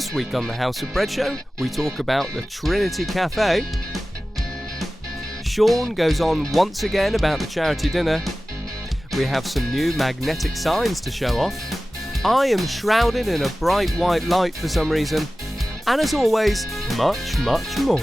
This week on the House of Bread Show, we talk about the Trinity Cafe. Shaun goes on once again about the charity dinner. We have some new magnetic signs to show off. I am shrouded in a bright white light for some reason. And as always, much, much more.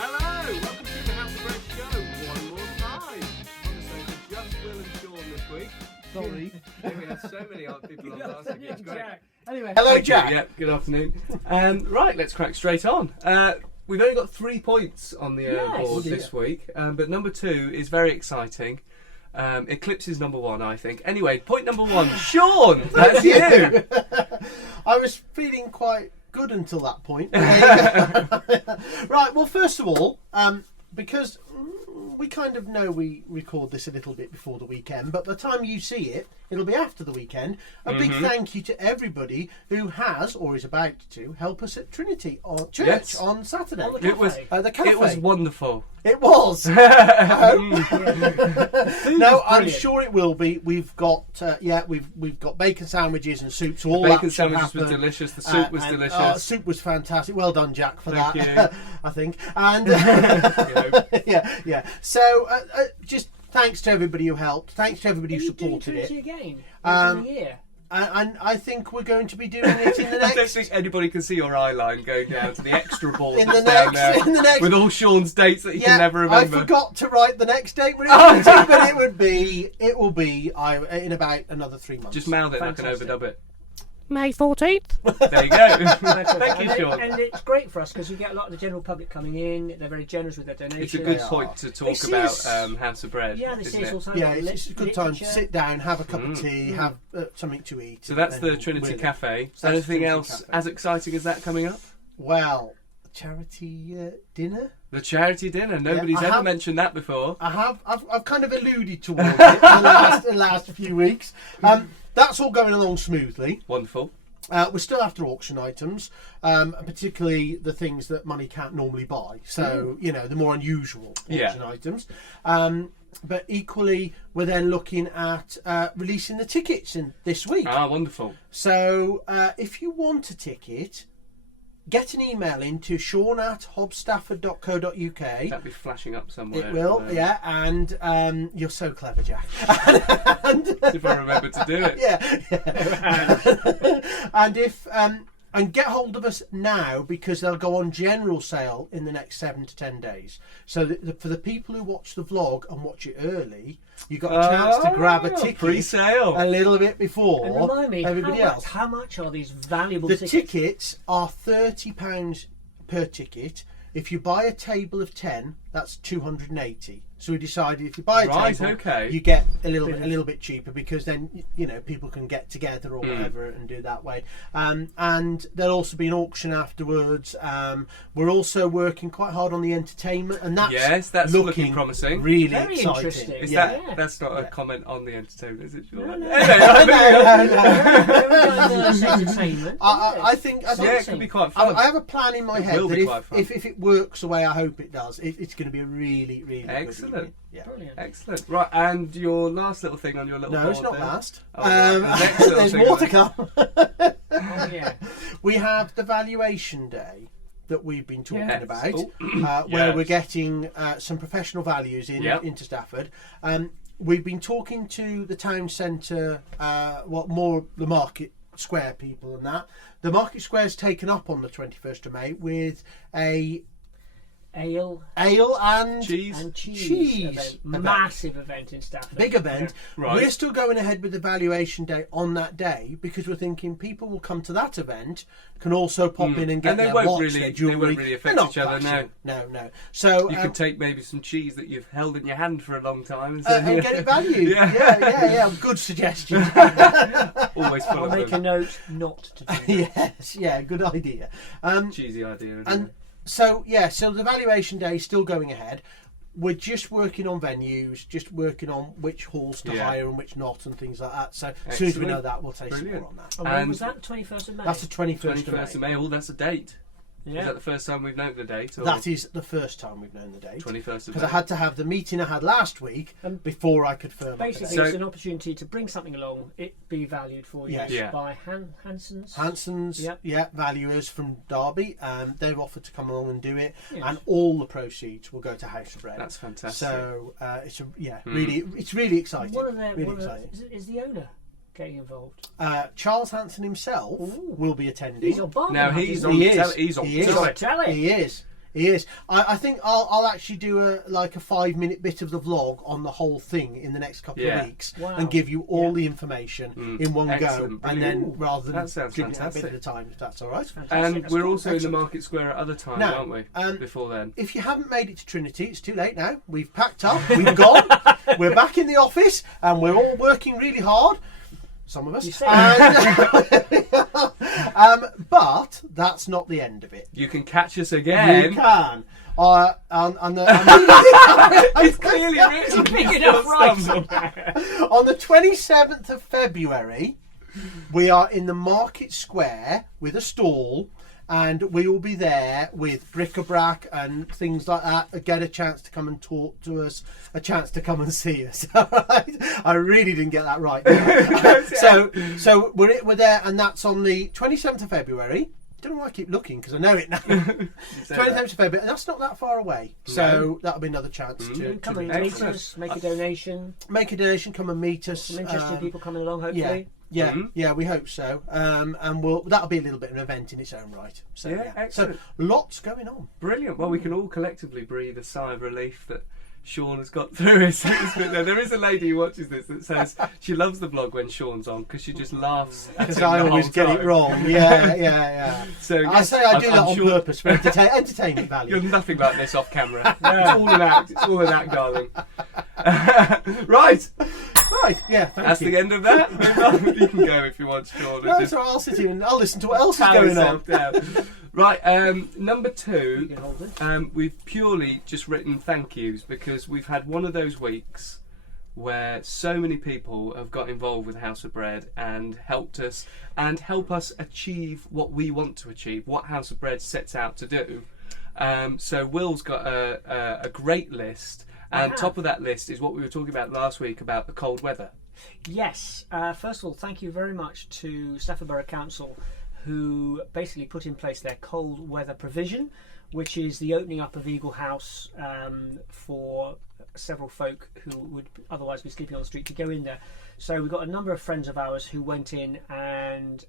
Hello, welcome to the House of Bread Show one more time. On the stage with just Will and Shaun this week. Sorry. We had so many other people on last week. It's great. Anyway, Hello, Thank you. Jack. Yeah, good afternoon. Right, let's crack straight on. We've only got 3 points on the board this week, but number 2 is very exciting. Eclipses number 1, I think. Anyway, point number 1, Shaun, that's you. I was feeling quite good until that point. Right, well, first of all, because we kind of know we record this a little bit before the weekend, but by the time you see it, it'll be after the weekend. A big thank you to everybody who has or is about to help us at Trinity or Church on Saturday. It was the cafe. It was wonderful. It was. No, I'm sure it will be. We've got we've got bacon sandwiches and soups. All Bacon that sandwiches were delicious. The soup was delicious. Soup was fantastic. Well done, Jack, for Thank that. I think. And yeah. So just thanks to everybody who helped. Thanks to everybody who supported it. Again, and I think we're going to be doing it in the next. I don't think anybody can see your eye line going down to the extra board in the down next, there in the next, with all Shaun's dates that he can never remember. I forgot to write the next date we're going to, but it will be in about another 3 months. Just mouth it Fantastic. like an overdub it. May 14th. There you go. Thank you, Shaun. And it's great for us because you get a lot of the general public coming in. They're very generous with their donations. It's a good point to talk about House of Bread. Yeah, they see us all the time. Yeah, it's a good time to sit down, have a cup of tea, have something to eat. So that's the Trinity Cafe. Anything else as exciting as that coming up? Well, charity dinner. The charity dinner. Nobody's ever mentioned that before. I've kind of alluded towards it the last few weeks. That's all going along smoothly. Wonderful. We're still after auction items, particularly the things that money can't normally buy. So, the more unusual auction items. But equally, we're then looking at releasing the tickets this week. Ah, wonderful. So, if you want a ticket, get an email in to shaun@hobstafford.co.uk. That'll be flashing up somewhere. It will, yeah, and you're so clever, Jack. If I remember to do it. Yeah. And get hold of us now because they'll go on general sale in the next 7 to 10 days. So for the people who watch the vlog and watch it early, you got a chance to grab a ticket pre-sale a little bit before and remind me, everybody else. How much are these valuable The tickets? tickets are £30 per ticket. If you buy a table of 10, that's 280. So we decided if you buy a table, you get a little bit cheaper because then people can get together or whatever and do it that way. And there'll also be an auction afterwards. We're also working quite hard on the entertainment, and that's looking promising. Really Very exciting. interesting. Is that's not a comment on the entertainment, is it? No. Entertainment. I think it can be quite fun. I have a plan in my head that if it works the way I hope it does, it's going to be a really, really excellent. Good evening. Yeah. Brilliant. Excellent. Right, and your last little thing on your little board. No, it's not there. last. There's more to come. Oh, yeah. We have the valuation day that we've been talking about, where we're getting some professional values into Stafford. We've been talking to the town centre, more the Market Square people and that. The Market Square's taken up on the 21st of May with a ale and cheese event. Massive event in Stafford. Big event. Yeah. Right. We're still going ahead with the valuation day on that day because we're thinking people will come to that event, can also pop in and get their watch, their jewellery. They won't really affect each other now. No. So you could take maybe some cheese that you've held in your hand for a long time and get it valued. Yeah. Good suggestion. Always full I'll of make them. a note not to do that. Yes, good idea. Cheesy idea. And so the valuation day is still going ahead. We're just working on venues, just working on which halls to hire and which not and things like that. So as soon as we know that, we'll take some more on that. And when was that? 21st of May? That's the 21st of May. Oh, that's a date. Is that the first time we've known the date? Or? That is the first time we've known the date. 21st of Because I had to have the meeting I had last week before I could firm up. Basically, it's an opportunity to bring something along, it be valued for you by Hanson's. Hanson's, valuers from Derby. They've offered to come along and do it, and all the proceeds will go to House of Bread. That's fantastic. So it's really exciting. Is the owner getting involved? Charles Hanson himself will be attending. He's on bar. Now he's on telly. He is. I think I'll actually do a 5-minute bit of the vlog on the whole thing in the next couple of weeks and give you all the information in one go, and then rather than doing it a bit at a time, if that's all right. And we're also in the Market Square at other times, aren't we? Before then, if you haven't made it to Trinity, it's too late now. We've packed up. We've gone. We're back in the office, and we're all working really hard. Some of us. But that's not the end of it. You can catch us again. You can. It's clearly written. Pick it up right. On the 27th of February, we are in the Market Square with a stall, and we will be there with bric-a-brac and things like that. Get a chance to come and talk to us, a chance to come and see us. I really didn't get that right. So we're there, and that's on the 27th of February. Don't know why I keep looking, because I know it now. 27th of February, and that's not that far away. So that'll be another chance to come and meet us, make a donation. Make a donation, come and meet us. Some interesting people coming along, hopefully. Yeah, we hope so. And that'll be a little bit of an event in its own right. So, excellent. So lots going on. Brilliant. Well, we can all collectively breathe a sigh of relief that Shaun has got through it. There is a lady who watches this that says she loves the vlog when Shaun's on because she just laughs at because I always get it wrong. Yeah. So I say I do that on purpose for entertainment value. You're nothing like this off camera. It's all an act. It's all an act, darling. Right, yeah, that's the end of that. You can go if you want, Shaun. No, so I'll sit here and I'll listen to what else is going on. Right, number 2, we've purely just written thank yous because we've had one of those weeks where so many people have got involved with House of Bread and helped us and help us achieve what we want to achieve, what House of Bread sets out to do. So Will's got a great list. And top of that list is what we were talking about last week about the cold weather. Yes. First of all, thank you very much to Stafford Borough Council, who basically put in place their cold weather provision, which is the opening up of Eagle House for several folk who would otherwise be sleeping on the street to go in there. So we've got a number of friends of ours who went in and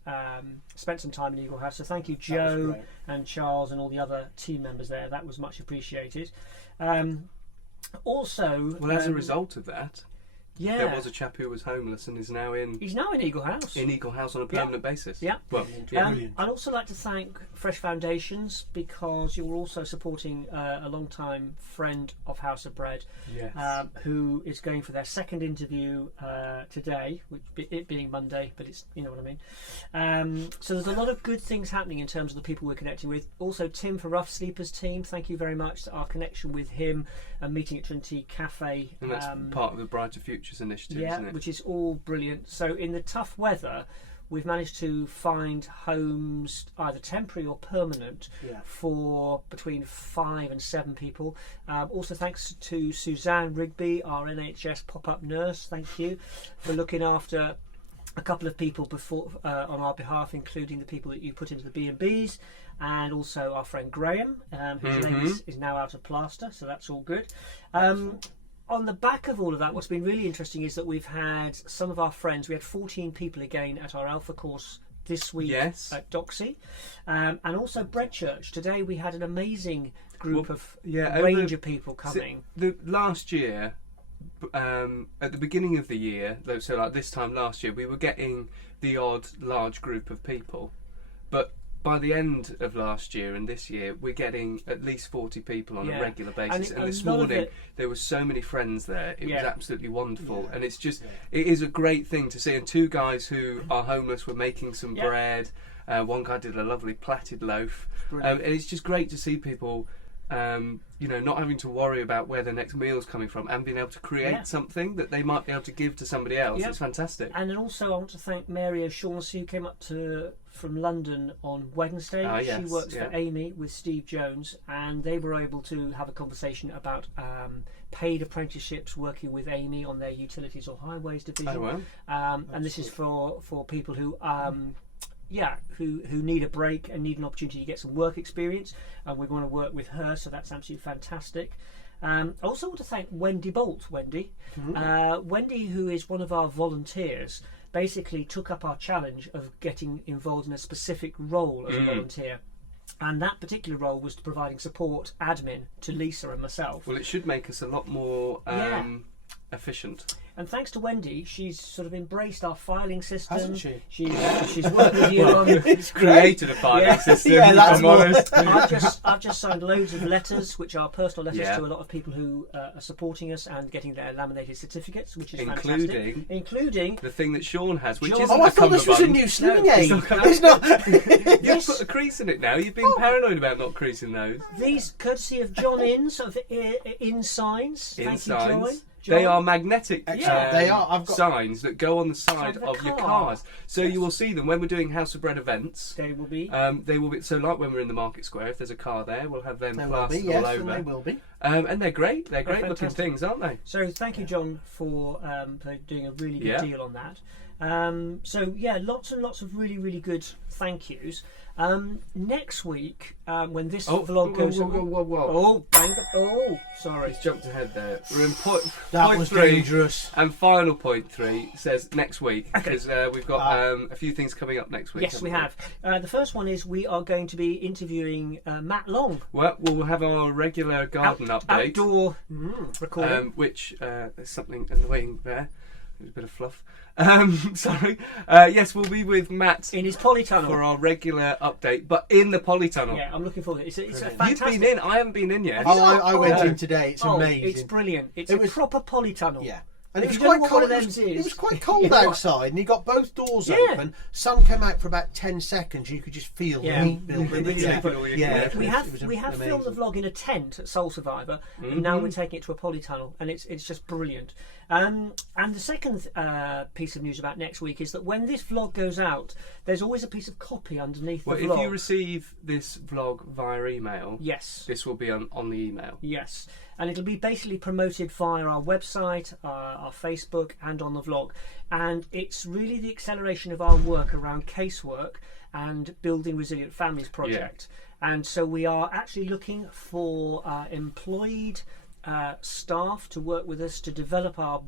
spent some time in Eagle House. So thank you, Joe and Charles and all the other team members there. That was much appreciated. Also, as a result of that, there was a chap who was homeless and is now in. He's now in Eagle House. In Eagle House on a permanent basis. Yeah. Well, brilliant. I'd also like to thank Fresh Foundations because you're also supporting a long-time friend of House of Bread, who is going for their second interview today, it being Monday, but it's you know what I mean. So there's a lot of good things happening in terms of the people we're connecting with. Also, Tim for Rough Sleepers team, thank you very much. Our connection with him and meeting at Trinity Cafe. And that's part of the Brighter Futures initiative, isn't it? Which is all brilliant. So in the tough weather, we've managed to find homes, either temporary or permanent, for between 5 and 7 people. Also thanks to Suzanne Rigby, our NHS pop-up nurse, thank you, for looking after a couple of people before on our behalf, including the people that you put into the B&Bs, and also our friend Graham, whose leg is now out of plaster, so that's all good. On the back of all of that, what's been really interesting is that we've had some of our friends, we had 14 people again at our Alpha course this week at Doxy, and also Bread Church. Today we had an amazing group of range of people coming. Last year, at the beginning of the year, so like this time last year, we were getting the odd large group of people, but by the end of last year and this year, we're getting at least 40 people on a regular basis. And this morning, there were so many friends there. It was absolutely wonderful. And it's just, it is a great thing to see. And 2 guys who are homeless were making some bread. One guy did a lovely plaited loaf. And it's just great to see people not having to worry about where their next meal's coming from and being able to create something that they might be able to give to somebody else. It's fantastic. And then also I want to thank Mary O'Shaughnessy, who came up from London on Wednesday. She works for Amy with Steve Jones, and they were able to have a conversation about paid apprenticeships working with Amy on their utilities or highways division. Oh, wow. And this is for people who who need a break and need an opportunity to get some work experience, and we want to work with her, so that's absolutely fantastic. I also want to thank Wendy Bolt. Wendy, who is one of our volunteers, basically took up our challenge of getting involved in a specific role as a volunteer. And that particular role was providing support admin to Lisa and myself. Well, it should make us a lot more efficient. And thanks to Wendy, she's sort of embraced our filing system. Hasn't she? She's worked with you on. It's created a filing system. Yeah, that's if I'm honest. I've just signed loads of letters, which are personal letters to a lot of people who are supporting us and getting their laminated certificates, which is fantastic. Including the thing that Shaun has, which is I thought this was a new slimming aid. It's not. You've put a crease in it now. You've been paranoid about not creasing those. These, courtesy of John Innes of In Signs. Thank you, John. They are magnetic they are. I've got signs that go on the side of your cars. So you will see them when we're doing House of Bread events. They will be. So like when we're in the Market Square, if there's a car there, we'll have them plastered all over. They will be. And they're great. They're great looking things, aren't they? So thank you, John, for doing a really good deal on that. Lots and lots of really, really good thank yous. Next week, when this vlog goes... sorry. He's jumped ahead there. We're in that point was 3, dangerous. and final point 3 says next week, because we've got a few things coming up next week. Yes, we have. The first one is we are going to be interviewing Matt Long. Well, we'll have our regular garden update. Outdoor recording. Which, there's something annoying there. There's a bit of fluff. Sorry. Yes, we'll be with Matt in his polytunnel for our regular update, but in the polytunnel. Yeah, I'm looking forward to it. It's a fantastic... You've been in. I haven't been in yet. I went in today. It's amazing. It's brilliant. It's a proper polytunnel. Yeah. And it was quite cold. It was quite cold outside, and you got both doors open. Sun came out for about 10 seconds. You could just feel the heat building. We have filmed the vlog in a tent at Soul Survivor, and now we're taking it to a polytunnel, and it's just brilliant. And the second piece of news about next week is that when this vlog goes out, there's always a piece of copy underneath the vlog. If you receive this vlog via email, this will be on the email. Yes. And it'll be basically promoted via our website, our Facebook, and on the vlog. And it's really the acceleration of our work around casework and building resilient families project. And so we are actually looking for employed staff to work with us to develop our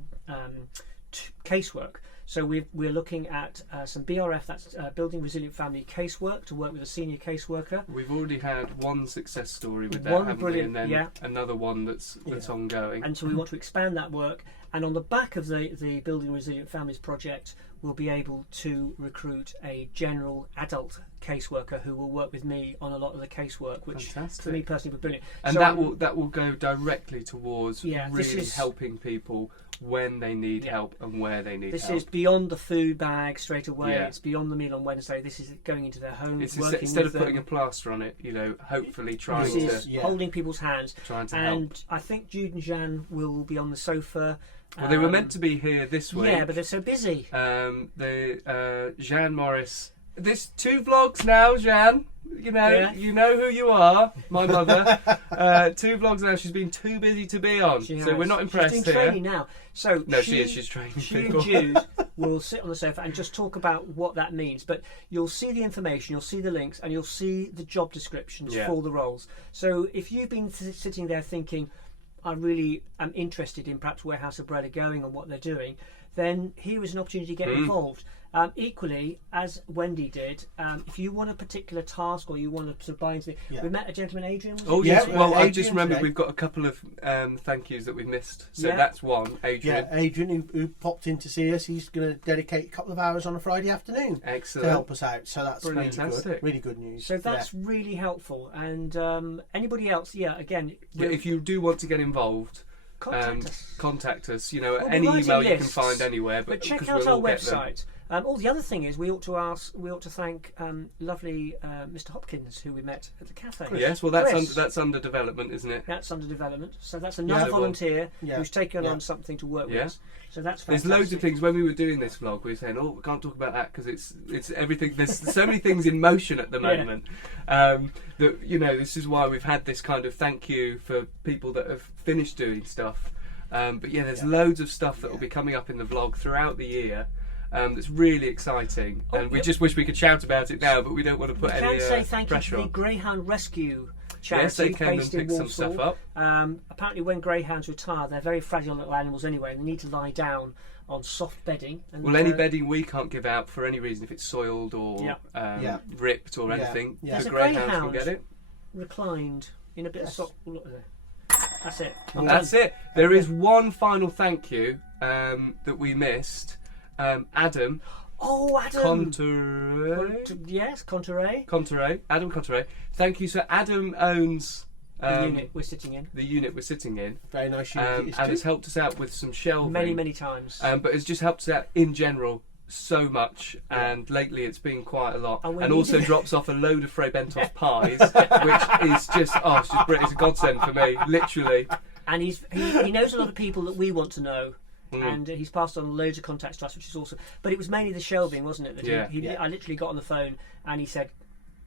casework. So we're looking at some BRF, that's Building Resilient Family casework, to work with a senior caseworker. We've already had one success story with that, haven't we? And then another one that's ongoing. And so we want to expand that work. And on the back of the Building Resilient Families project, we'll be able to recruit a general adult caseworker who will work with me on a lot of the casework, which for me personally would be brilliant. And so that will go directly towards really helping people when they need help and where they need help. This is beyond the food bag straight away. It's beyond the meal on Wednesday. This is going into their homes. It's instead of putting a plaster on it, hopefully trying to... This is holding people's hands. Trying to help. And I think Jude and Jeanne will be on the sofa. Well, they were meant to be here this week. Yeah, but they're so busy. Jeanne Morris. There's 2 vlogs now, Jeanne. You know who you are, my mother. 2 vlogs now. She's been too busy to be on, so we're not impressed. She's in training now. So she's training. She and Jude will sit on the sofa and just talk about what that means. But you'll see the information, you'll see the links, and you'll see the job descriptions for the roles. So if you've been sitting there thinking, I really am interested in perhaps where House of Bread are going and what they're doing, then here is an opportunity to get involved. Equally, as Wendy did, if you want a particular task or you want to buy into it, we met a gentleman, Adrian. Yes. Well, I just remembered we've got a couple of thank yous that we've missed. So that's one, Adrian. Yeah, Adrian, who popped in to see us. He's going to dedicate a couple of hours on a Friday afternoon to help us out. So that's really good. Really good news. So that's really helpful. And anybody else, again... if you do want to get involved... Contact us. Any email you can find anywhere. But check out our website. The other thing is we ought to thank lovely Mr. Hopkins, who we met at the cafe. Yes, well that's under development, isn't it? That's under development. So that's another volunteer who's taken on something to work with. So that's fantastic. There's loads of things. When we were doing this vlog, we were saying, "Oh, we can't talk about that because it's everything." There's so many things in motion at the moment. That this is why we've had this kind of thank you for people that have finished doing stuff. But there's loads of stuff that will be coming up in the vlog throughout the year. That's really exciting, and we just wish we could shout about it now, but we don't want to put any pressure on. Can say thank you to the Greyhound Rescue charity. Yes, they came based and picked some stuff up. Apparently, when greyhounds retire, they're very fragile little animals anyway, and they need to lie down on soft bedding. And any bedding we can't give out for any reason, if it's soiled or ripped or anything, the greyhounds can get it. Reclined in a bit of soft. That's it. That's it. There is one final thank you that we missed. Adam. Oh, Adam. Contere. Adam Contere. Thank you. So Adam owns the unit we're sitting in. Very nice unit. And has helped us out with some shelving. Many times. But has just helped us out in general so much, and lately it's been quite a lot, and also drops off a load of Frey Bentoff pies, which is just it's a godsend for me, literally. And he knows a lot of people that we want to know. And he's passed on loads of contacts to us, which is awesome. But it was mainly the shelving, wasn't it? That I literally got on the phone and he said,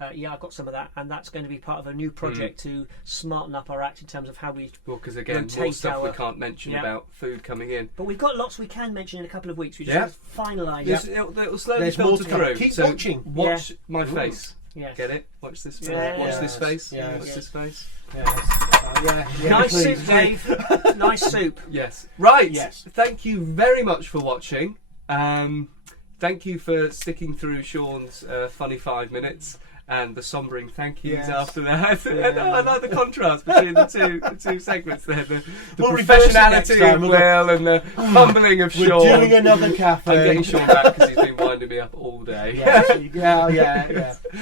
I've got some of that, and that's going to be part of a new project to smarten up our act in terms of how we because again, more stuff we can't mention about food coming in. But we've got lots we can mention in a couple of weeks. We just have to finalise. It'll slowly filter through. Keep watching. Watch my face. Yes. Get it? Watch this face. Watch this face. Watch this face. Nice soup, Dave. Nice soup. Yes. Right. Yes. Thank you very much for watching. Thank you for sticking through Shaun's funny 5 minutes and the sombering thank yous after that. I like the contrast between the two segments there. The professionality of Will and the fumbling of Shaun. We're doing another cafe. I'm getting Shaun back because he's been winding me up all day. Yeah.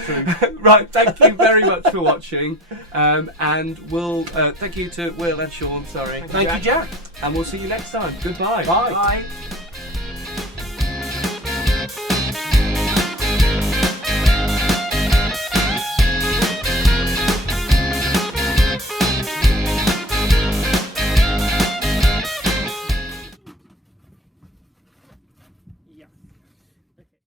True. Right, thank you very much for watching. And we'll thank you to Will and Shaun. Sorry. Thank you, Jack. And we'll see you next time. Goodbye. Bye. Bye.